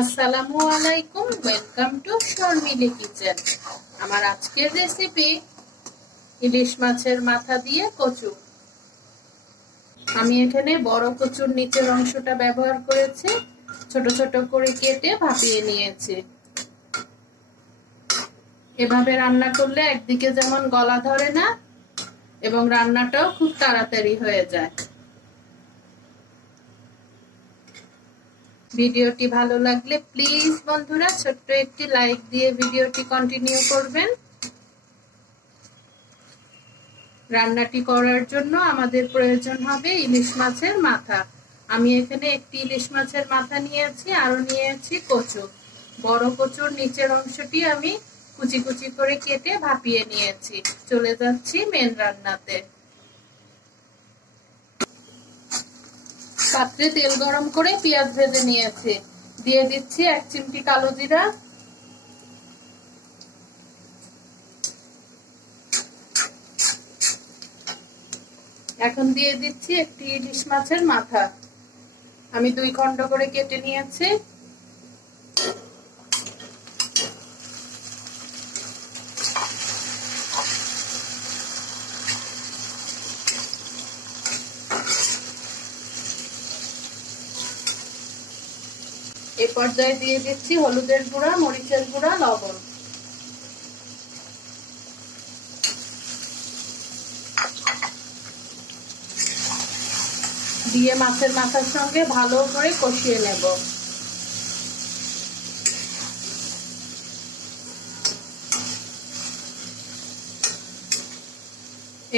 আসসালামু আলাইকুম, welcome to Sharmili kitchen. আমার আজকের রেসিপি ইলিশ মাছের মাথা দিয়ে কচু। আমি এখানে বড় কচুর নিচের অংশটা ব্যবহার করেছি, ছোট ছোট করে কেটে ভাপিয়ে নিয়েছি। এভাবে রান্না করলে একদিকে যেমন গলা ধরে না এবং রান্নাটাও খুব তাড়াতাড়ি হয়ে যায়। ভিডিওটি ভালো লাগলে প্লিজ বন্ধুরা ছোট্ট একটি লাইক দিয়ে ভিডিওটি কন্টিনিউ করবেন। রান্নাটি করার জন্য আমাদের প্রয়োজন হবে ইলিশ মাছের মাথা। আমি এখানে একটি ইলিশ মাছের মাথা নিয়েছি, আরো নিয়েছি কচু। বড় কচুর নিচের অংশটি আমি কুচি কুচি করে কেটে ভাপিয়ে নিয়েছি। চলে যাচ্ছি মেন রান্নাতে। পাত্রে তেল গরম করে পেঁয়াজ ভেজে নিয়েছি, দিয়ে দিচ্ছি 1 চিমটি কালো জিরা, এখন দিয়ে দিচ্ছি একটি ইলিশ মাছের মাথা। আমি 2 খণ্ড করে কেটে নিয়েছি। এই পর্যায়ে দিয়ে দিচ্ছি হলুদের গুঁড়া, মরিচের গুঁড়া, লবণ। দিয়ে মাছের মাথার সঙ্গে ভালো করে কষিয়ে নেব।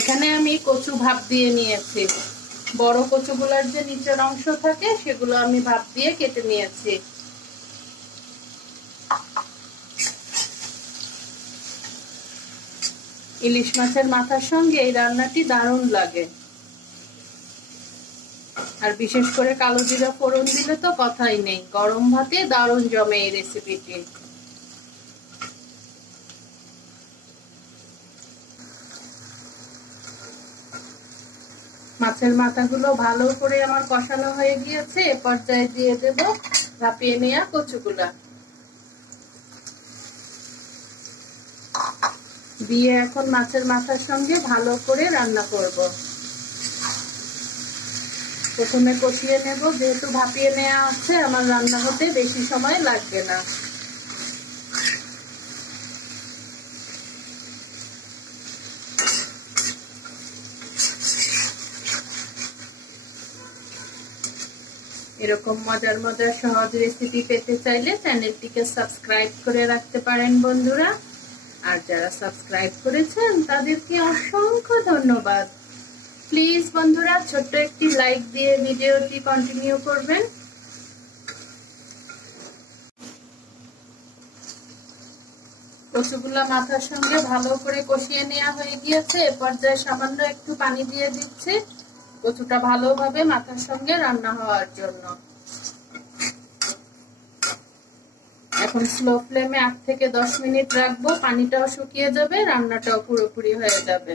এখানে আমি কচু ভাপ দিয়ে নিয়েছি। বড় কচুগুলোর যে নিচের অংশ থাকে সেগুলো আমি ভাপ দিয়ে কেটে নিয়েছি। ইলিশ মাছের মাথার সঙ্গে এই রান্নাটি দারুণ লাগে, আর বিশেষ করে কালো জিরা ফোড়ন দিলে তো কথাই নেই। গরম ভাতে দারুণ জমে এই রেসিপিটি। মাছের মাথাগুলো ভালো করে আমার কষানো হয়ে গিয়েছে। এ পর্যায়ে দিয়ে দেব ভাপিয়ে নেওয়া কচুগুলা। দিয়ে এখন মাছের মাথার সঙ্গে ভালো করে রান্না করব। প্রথমে কষিয়ে নেব, যেহেতু ভাপিয়ে নেওয়া আছে আমার রান্না হতে বেশি সময় লাগবে না। এরকম মজার মজার সহজ রেসিপি পেতে চাইলে চ্যানেলটিকে সাবস্ক্রাইব করে রাখতে পারেন বন্ধুরা। আর যারা সাবস্ক্রাইব করেছেন তাদেরকে অসংখ্য ধন্যবাদ। প্লিজ বন্ধুরা ছোট্ট একটি লাইক দিয়ে ভিডিওটি কন্টিনিউ করবেন। কচুগুলা মাথার সঙ্গে ভালো করে কষিয়ে নেওয়া হয়ে গিয়েছে। এ পর্যায়ে সামান্য একটু পানি দিয়ে দিচ্ছি কচুটা ভালোভাবে মাথার সঙ্গে রান্না হওয়ার জন্য। এখন স্লো ফ্লেমে 8 থেকে 10 মিনিট রাখবো। পানিটাও শুকিয়ে যাবে, রান্নাটাও পুরোপুরি হয়ে যাবে।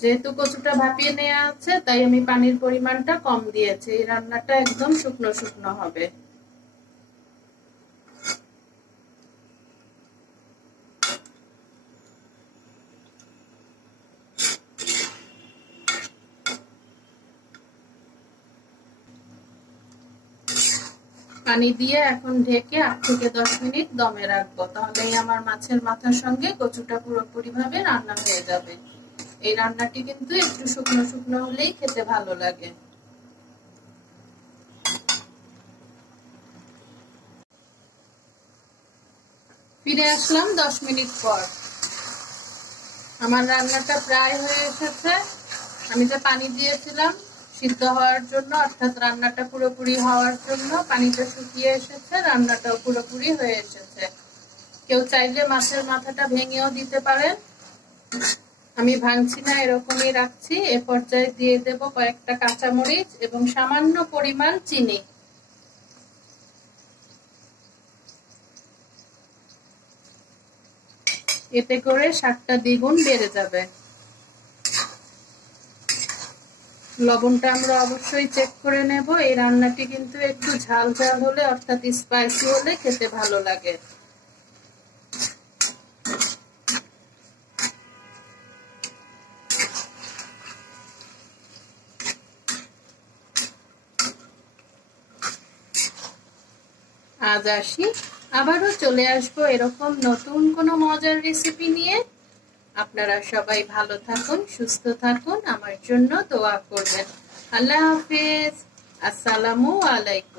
যেহেতু কচুটা ভাপিয়ে নেওয়া আছে তাই আমি পানির পরিমাণটা কম দিয়েছি। এই রান্নাটা একদম শুকনো শুকনো হবে। পানি দিয়ে এখন ঢেকে 8 থেকে 10 মিনিট দমে রাখবো। তাহলেই আমার মাছের মাথার সঙ্গে কচুটা পুরোপুরি ভাবে রান্না হয়ে যাবে। এই রান্নাটি কিন্তু একটু শুকনো শুকনো হলেই খেতে ভালো লাগে। ফিরে আসলাম 10 মিনিট পর। আমার রান্নাটা প্রায় হয়ে এসেছে। আমি যে পানি দিয়েছিলাম সিদ্ধ হওয়ার জন্য, অর্থাৎ রান্নাটা পুরোপুরি হওয়ার জন্য, পানিটা শুকিয়ে এসেছে, রান্নাটাও পুরোপুরি হয়ে এসেছে। কেউ চাইলে মাছের মাথাটা ভেঙেও দিতে পারেন, আমি ভাঙছি না, এরকমই রাখছি। এ পর্যায়ে দিয়ে দেব কয়েকটা কাঁচামরিচ এবং সামান্য পরিমাণ চিনি। এতে করে স্বাদটা দ্বিগুণ বেড়ে যাবে। লবণটা আমরা অবশ্যই চেক করে নেব। এই রান্নাটি কিন্তু একটু ঝাল ঝাল হলে অর্থাৎ স্পাইসি হলে খেতে ভালো লাগে। আজ আসি, আবারও চলে আসবো এরকম নতুন কোনো মজার রেসিপি নিয়ে। আপনারা সবাই ভালো থাকুন, সুস্থ থাকুন, আমার জন্য দোয়া করবেন। আল্লাহ হাফেজ, আসসালামু আলাইকুম।